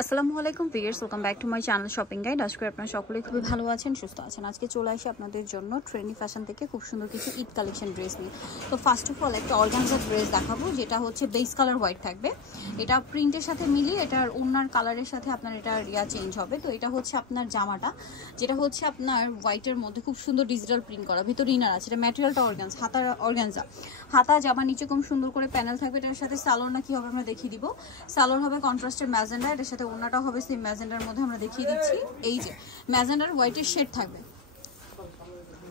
আসসালামু আলাইকুম viewers, welcome back to my channel shopping guide. আজকে আপনারা সকলেই খুবই ভালো আছেন, সুস্থ আছেন। আজকে চলে আসি আপনাদের জন্য ট্রেন্ডি ফ্যাশন থেকে খুব সুন্দর কিছু ঈদ কালেকশন ড্রেস নিয়ে। তো ফার্স্ট অফ অল একটা অর্গানজা ড্রেস দেখাবো, যেটা হচ্ছে বেস কালার হোয়াইট থাকবে। এটা প্রিন্টের সাথে মিলিয়ে এটার ওড়নার কালারের সাথে আপনার এটা চেঞ্জ হবে। তো এটা হচ্ছে আপনার জামাটা, যেটা হচ্ছে আপনার হোয়াইটের মধ্যে খুব সুন্দর ডিজিটাল প্রিন্ট করা, ভিতরে ইনার আছে। এটা ম্যাটেরিয়ালটা অর্গানজা হাতা, জামা নিচে খুব সুন্দর করে প্যানেল থাকবে। এটার সাথে সালোয়ার না কি হবে আমরা দেখিয়ে দিব। সালোয়ার হবে কন্ট্রাস্টের ম্যাজেন্ডা, এটার সাথে ওড়নাটা হবে সেই ম্যাজেন্ডার মধ্যে আমরা দেখিয়ে দিচ্ছি। এই যে ম্যাজেন্ডার হোয়াইটের শেড থাকবে,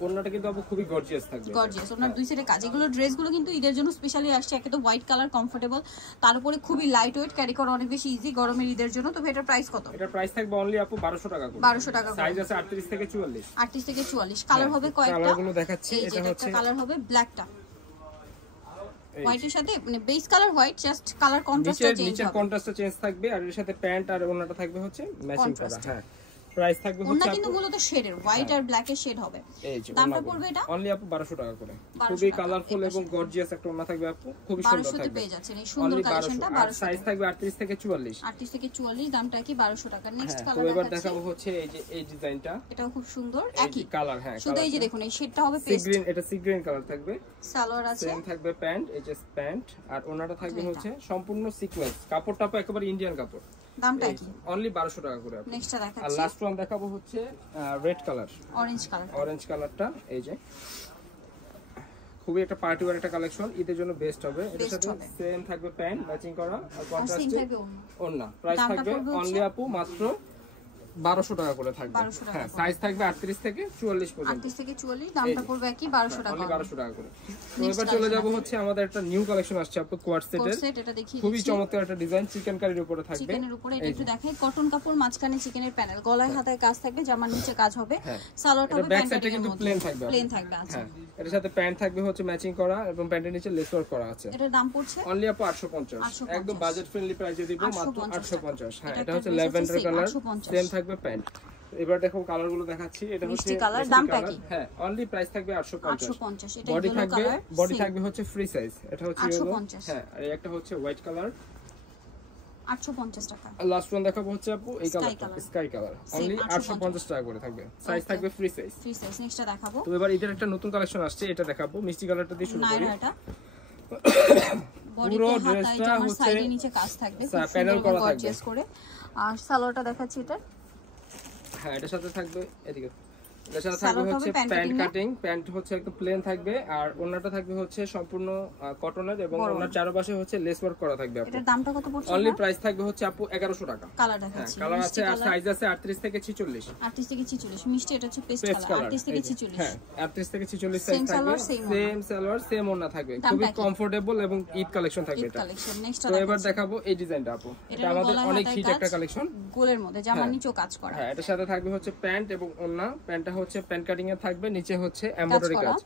ওড়নাটা কিন্তু আপু খুবই গর্জিয়াস থাকবে। গর্জিয়াস ওনার দুই সাইডে কাজ। এগুলো ড্রেসগুলো কিন্তু ঈদের জন্য স্পেশালি আসছে। একে তো হোয়াইট কালার কমফোর্টেবল, তার উপরে খুবই লাইট ওয়েট, ক্যারি করা অনেক বেশি ইজি গরমের ঈদের জন্য। তো এটার প্রাইস কত? এটার প্রাইস থাকবে অনলি আপু 1200 টাকা করে। 1200 টাকা। সাইজ আছে 38 থেকে 44। 38 থেকে 44। কালার হবে কয়টা? কালারগুলো দেখাচ্ছি। এটা হচ্ছে কালার হবে ব্ল্যাকটা হোয়াইটের সাথে, মানে base colour white, just colour কন্ট্রাস্টটা চেঞ্জ হবে। নিচের কন্ট্রাস্টটা চেঞ্জ থাকবে আর এর সাথে প্যান্ট আর ওড়নাটা থাকবে হচ্ছে ম্যাচিং করা। হ্যাঁ, প্রাইস থাকবে হচ্ছে ওড়না কিন্তু মূলত শেডের হোয়াইট আর ব্ল্যাক এর শেড হবে। দামটা পড়বে এটা অনলি আপু 1200 টাকা করে। খুবই কালারফুল এবং গর্জিয়াস একটা ওড়না থাকবে আপু, খুবই সুন্দর থাকবে। 1200 পেয়ে যাচ্ছেন এই সুন্দর কালেকশনটা। 1200 সাইজ থাকবে 38 থেকে 44। 38 থেকে 44, দামটা কি 1200 টাকা। নেক্সট কালার তো এবার দেখাবো হচ্ছে এই যে এই ডিজাইনটা। এটাও খুব সুন্দর, একই কালার। হ্যাঁ, শুধু এই যে দেখুন এই শেডটা হবে পেস্ট গ্রিন। এটা সি গ্রিন কালার থাকবে। সালোয়ার আছে, সেম থাকবে প্যান্ট, এই যে প্যান্ট আর ওনাটা থাকবে হচ্ছে সম্পূর্ণ সিকোয়েন্স। কাপড়টা একেবারে ইন্ডিয়ান কাপড়। দামটা কি? অনলি 1200 টাকা করে। নেক্সটটা দেখাচ্ছি। আর লাস্ট ওয়ান দেখাবো হচ্ছে রেড কালার, অরেঞ্জ কালারটা। এই যে খুবই একটা পার্টি ওয়্যার একটা কালেকশন, ঈদের জন্য বেস্ট হবে। এর সাথে সেম থাকবে প্যান্ট ম্যাচিং করা আর কন্ট্রাস্টে ওড়না। প্রাইস থাকবে অনলি আপু মাত্র 1200 টাকা করে থাকবে। হ্যাঁ, সাইজ থাকবে 38 থেকে 44 পর্যন্ত। 38 থেকে 44, দামটা পড়বে কি 1200 টাকা। অনলি 1200 টাকা করে। তো এবার চলে যাব হচ্ছে আমাদের একটা নিউ কালেকশন আসছে আপু, কোয়াড সেটের। এটা দেখি, খুবই চমৎকার একটা ডিজাইন, চিকেন কারির উপরে থাকবে। চিকেনের উপরে এটা একটু দেখাই, কটন কাপড়, মাঝখানে চিকেনের প্যানেল, গলায় হাতায় কাজ থাকবে, জামার নিচে কাজ হবে। সালোয়ারটা হবে ব্যাক সাইডটা কিন্তু প্লেন থাকবে। প্লেন থাকবে। আচ্ছা, এর সাথে প্যান্ট থাকবে হচ্ছে ম্যাচিং করা এবং প্যান্টের নিচে লেস ওয়ার্ক করা আছে। এটার দাম পড়ছে অনলি আপু 850। একদম বাজেট ফ্রেন্ডলি প্রাইসে দিব, মাত্র 850। হ্যাঁ, এটা হচ্ছে ল্যাভেন্ডার কালার, সেম থাকবে প্যান্ট। এবার দেখো কালারগুলো দেখাচ্ছি। এটা হচ্ছে কালার, দামটা কি? হ্যাঁ, অনলি প্রাইস থাকবে 850। এটা বডি ইয়েলো থাকবে, কালার, বডি থাকবে হচ্ছে ফ্রি সাইজ। এটা হচ্ছে ইয়েলো। 850। হ্যাঁ, আর একটা হচ্ছে হোয়াইট কালার, 850 টাকা। আর লাস্ট ওয়ান দেখাবো হচ্ছে আপু এই কালারটা, স্কাই কালার। অনলি 850 টাকা করে থাকবে। সাইজ থাকবে ফ্রি সাইজ। নেক্সটটা দেখাবো। তো এবার এদের একটা নতুন কালেকশন আসছে, এটা দেখাবো। মিষ্টি কালারটা দিয়ে শুরু করি। পুরো ড্রেসটা হচ্ছে সাইডে নিচে কাজ থাকবে, প্যানেল করা থাকবে গর্জিয়াস করে। আর সালোয়ারটা দেখাচ্ছি এটা। হ্যাঁ, এটার সাথে থাকবে এদিকে, এটার সাথে থাকবে হচ্ছে প্যান্ট কাটিং। প্যান্ট হচ্ছে একদম প্লেন থাকবে আর ওড়নাটা থাকবে হচ্ছে সম্পূর্ণ কটনের এবং ওড়নার চারপাশে হচ্ছে লেস ওয়ার্ক করা থাকবে। আপু এটার দামটা কত পড়ছে? অনলি প্রাইস থাকবে হচ্ছে আপু 1100 টাকা। কালার দেখাচ্ছি, কালার আছে আর সাইজ আছে 38 থেকে 46। 38 থেকে 46 মিষ্টি, এটা হচ্ছে পেস্ট কালার। 38 থেকে 46। হ্যাঁ, 38 থেকে 46 সাইজ থাকবে। সেম সালোয়ার, সেম ওড়না থাকবে, খুবই কমফোর্টেবল এবং ঈদ কালেকশন থাকবে এটা। তো এবার দেখাবো এই ডিজাইনটা আপু। এটা আমাদের অনেক হিট একটা কালেকশন, গোলের মধ্যে জামার নিচেও কাজ করা। হ্যাঁ, এটার সাথে থাকবে হচ্ছে প্যান্ট এবং ওড়না। প্যান্টটা হচ্ছে প্যান্ট কাটিং এ থাকবে, নিচে হচ্ছে এমব্রয়ডারি কাজ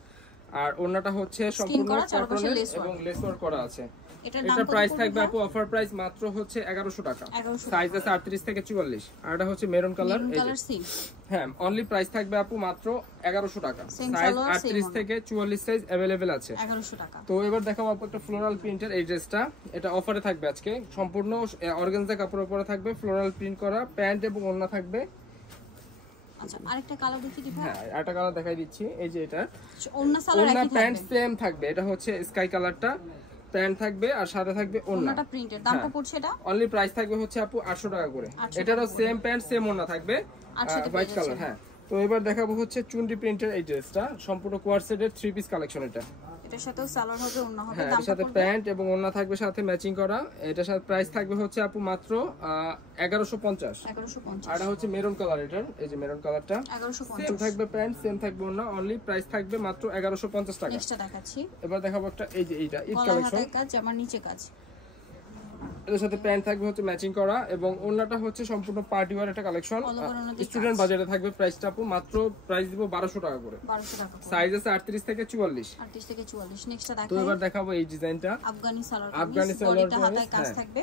আর ওড়নাটা হচ্ছে সম্পূর্ণ কটনের এবং লেস ওয়ার্ক করা আছে। এটা প্রাইস থাকবে আপু অফার প্রাইস মাত্র হচ্ছে 1100 টাকা। সাইজ আছে 38 থেকে 44 আর এটা হচ্ছে মেরুন কালার। হ্যাঁ, অনলি প্রাইস থাকবে আপু মাত্র 1100 টাকা। সাইজ 38 থেকে 44 সাইজ अवेलेबल আছে, 1100 টাকা। তো এবার দেখাবো আপু একটা ফ্লোরাল প্রিন্টের এই ড্রেসটা। এটা অফারে থাকবে আজকে, সম্পূর্ণ অর্গানজা কাপড়ের উপরে থাকবে, ফ্লোরাল প্রিন্ট করা, প্যান্ট এবং ওড়না থাকবে। আচ্ছা, আরেকটা কালার দেখিয়ে দিবা। হ্যাঁ, আরেকটা কালার দেখাই দিচ্ছি। এই যে এটা ওড়না সালোয়ার একই থাকবে, প্যান্ট সেম থাকবে। এটা হচ্ছে স্কাই কালারটা, প্যান্ট থাকবে আর সাথে থাকবে ওড়নাটা প্রিন্টের। দামটা পড়ছে এটা অনলি প্রাইস থাকবে হচ্ছে আপু 800 টাকা করে। এটারও সেম প্যান্ট সেম ওড়না থাকবে, হোয়াইট কালার। হ্যাঁ, তো এবার দেখাবো হচ্ছে চুন্ডি প্রিন্টের এই ড্রেসটা, সম্পূর্ণ কোয়াড সেটের 3 পিস কালেকশন। এটার সাথেও সালোয়ার হবে, ওড়না হবে, দামটা সাথে প্যান্ট এবং ওড়না থাকবে সাথে ম্যাচিং করা। এটার সাথে প্রাইস থাকবে হচ্ছে আপু মাত্র 1150। আর এটা হচ্ছে মেরুন কালার, এটার এই যে মেরুন কালারটা 1150। সেম থাকবে প্যান্ট, সেম থাকবে ওড়না, অনলি প্রাইস থাকবে মাত্র 1150 টাকা। নেক্সটটা দেখাচ্ছি। এবার দেখাবো একটা এই যে এইটা ঈদ কালেকশন, কাজ, জামার নিচে কাজ। এর সাথে প্যান্ট থাকবে হচ্ছে ম্যাচিং করা এবং ওড়নাটা হচ্ছে সম্পূর্ণ পার্টি ওয়্যার একটা কালেকশন। স্টুডেন্ট বাজেটে থাকবে, প্রাইসটা আপু মাত্র প্রাইস দিব 1200 টাকা করে। 1200 টাকা। সাইজ আছে 38 থেকে 44। 38 থেকে 44। নেক্সটটা দেখাই। তো এবার দেখাবো এই ডিজাইনটা, আফগানি সালোয়ার, আফগানি সালোয়ার, হাতায় কাজ থাকবে।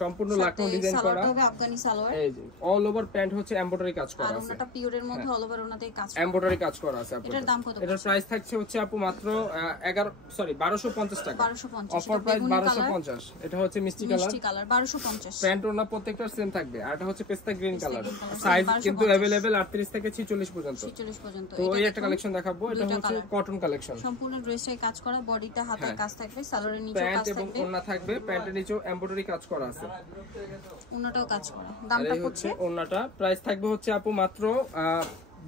সম্পূর্ণ লাকনো ডিজাইন করা সালোয়ারটা হবে আফগানি সালোয়ার। এই যে অল ওভার প্যান্ট হচ্ছে এমব্রয়ডারি কাজ করা আছে, আর ওনাটা পিওরের মধ্যে অল ওভার ওনাতে কাজ করা, এমব্রয়ডারি কাজ করা আছে আপু। এটার দাম কত? এটার প্রাইস থাকছে হচ্ছে আপু মাত্র 1250 টাকা, 1250, অফার প্রাইস 1250। এটা হচ্ছে মিষ্টি কালার, 1250। প্যান্ট ওনা প্রত্যেকটার সেম থাকবে। আর এটা হচ্ছে পেস্তা গ্রিন কালার, সাইজ কিন্তু अवेलेबल 38 থেকে 46 পর্যন্ত। তো এই একটা কালেকশন দেখাবো, এটা হচ্ছে কটন কালেকশন, সম্পূর্ণ ড্রেসটাই কাজ করা, বডিটা হাতে কাজ থাকবে, সালোয়ারের নিচেও প্যান্ট কাজ এবং থাকবে, ওন্না থাকবে, প্যান্টের নিচেও এমব্রয়ডারি কাজ করা আছে, ওন্নাটাও কাজ করা। দামটা হচ্ছে ওন্নাটা প্রাইস থাকবে হচ্ছে আপু মাত্র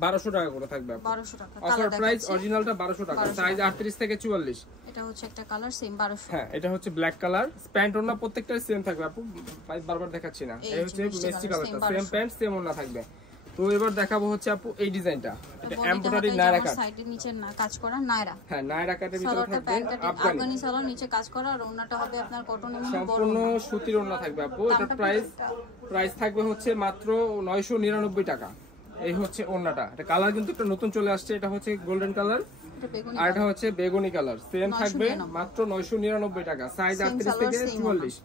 1200 টাকা করে থাকবে আপু। 1200 টাকা। অফার প্রাইস অরিজিনালটা 1200 টাকা, সাইজ 38 থেকে 44। এটা হচ্ছে একটা কালার সেম 1200। হ্যাঁ, এটা হচ্ছে ব্ল্যাক কালার, প্যান্ট ওন্না প্রত্যেকটাই সেম থাকবে আপু, বারবার দেখাচ্ছি না। এই হচ্ছে মিষ্টি কালারটা, সেম প্যান্ট সেম ওন্না থাকবে। তো এবার দেখাবো হচ্ছে আপু এই ডিজাইনটা, এটা এমব্রয়ডারি নায়রা কাট, সাইডের নিচে না কাজ করা নায়রা। হ্যাঁ, নায়রা কাটের ভিতরে থাকবে আফগানি সালোয়ার, নিচে কাজ করা, আর ওন্নাটা হবে আপনার কটন এবং সম্পূর্ণ সুতির ওন্না থাকবে আপু। এটা প্রাইস থাকবে হচ্ছে মাত্র 999 টাকা। এই হচ্ছে ওন্নাটা, এটা কালার কিন্তু একটা নতুন চলে আসছে, এটা হচ্ছে গোল্ডেন কালার, আর এটা হচ্ছে বেগুনি কালার, সেম থাকবে মাত্র 999 টাকা, সাইজ 38 থেকে 44।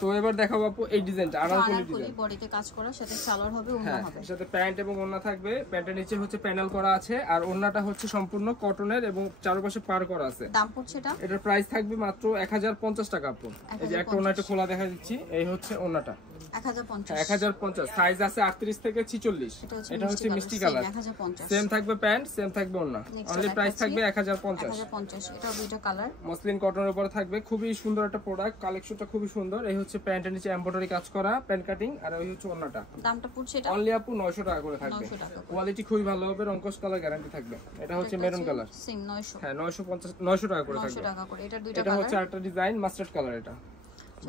তো এবার দেখাবো আপু এই ডিজাইনটা, আনারকলি ডিজাইন, বডিতে কাজ করা, সাথে সালোয়ার হবে, ওন্না হবে, সাথে প্যান্ট এবং ওন্না থাকবে। প্যান্টের নিচে হচ্ছে প্যানেল করা আছে, আর ওন্নাটা হচ্ছে সম্পূর্ণ কটনের এবং চারপাশে পার করা আছে। দাম পড়ছে এটা, এটার প্রাইস থাকবে মাত্র 1050 টাকা আপু। এই যে একটা ওন্নাটা খোলা দেখা দিচ্ছি, এই হচ্ছে ওন্নাটা 1050, সাইজ আছে 38 থেকে 46। এটা হচ্ছে মিষ্টি কালার, সেম থাকবে প্যান্ট, সেম থাকবে ওন্না, অনলি প্রাইস থাকবে 1050। এটা দুইটা কালার, মসলিন কটনের উপর থাকবে, খুবই সুন্দর একটা প্রোডাক্ট, কালেকশনটা খুবই সুন্দর। এই হচ্ছে প্যান্টের নিচে এমব্রয়ডারি কাজ করা, প্যান্ট কাটিং, আর এই হচ্ছে ওন্নাটা। দামটা পড়ছে এটা অনলি আপু 900 টাকা করে থাকবে, কোয়ালিটি খুবই ভালো হবে, রংকশ কালার গ্যারান্টি থাকবে। এটা হচ্ছে মেরুন কালার, সেম 900, হ্যাঁ 900 টাকা করে থাকবে। 900 টাকা করে। এটা দুইটা এটা কালার, হচ্ছে আরেকটা ডিজাইন মাস্টার্ড কালার, এটা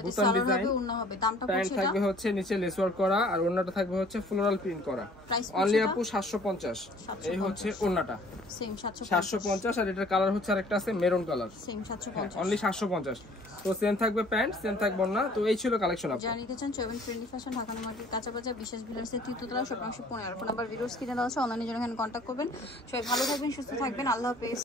বুতাম সালোয়ার ডিজাইন, হবে, ওন্না হবে। দামটা প্যান্ট পড়ছে থাকবে হচ্ছে নিচে লেস ওয়ার্ক করা, আর ওন্নাটা থাকবে হচ্ছে ফ্লোরাল প্রিন্ট করা, প্রাইস অনলি আপু 750। এই হচ্ছে ওন্নাটা সেম 750, আর এটার কালার হচ্ছে আরেকটা আছে মেরুন কালার, সেম 750, অনলি 750। তো সেম থাকবে প্যান্ট, সেম থাকবে ওন্না। তো এই ছিল কালেকশন আপু। যারা নিতে চান চয়েবেন ট্রেন্ডি ফ্যাশন, ঢাকা মার্কেট, কাঁচা বাজার, বিশেষ ভিলার্সের তৃতীয়তলা, shop number 15। Phone number videos কিনে দেওয়া আছে, অনলাইনে জন্য এখানে কন্ট্যাক্ট করবেন। সবাই ভালো থাকবেন, সুস্থ থাকবেন, আল্লাহ হাফেজ।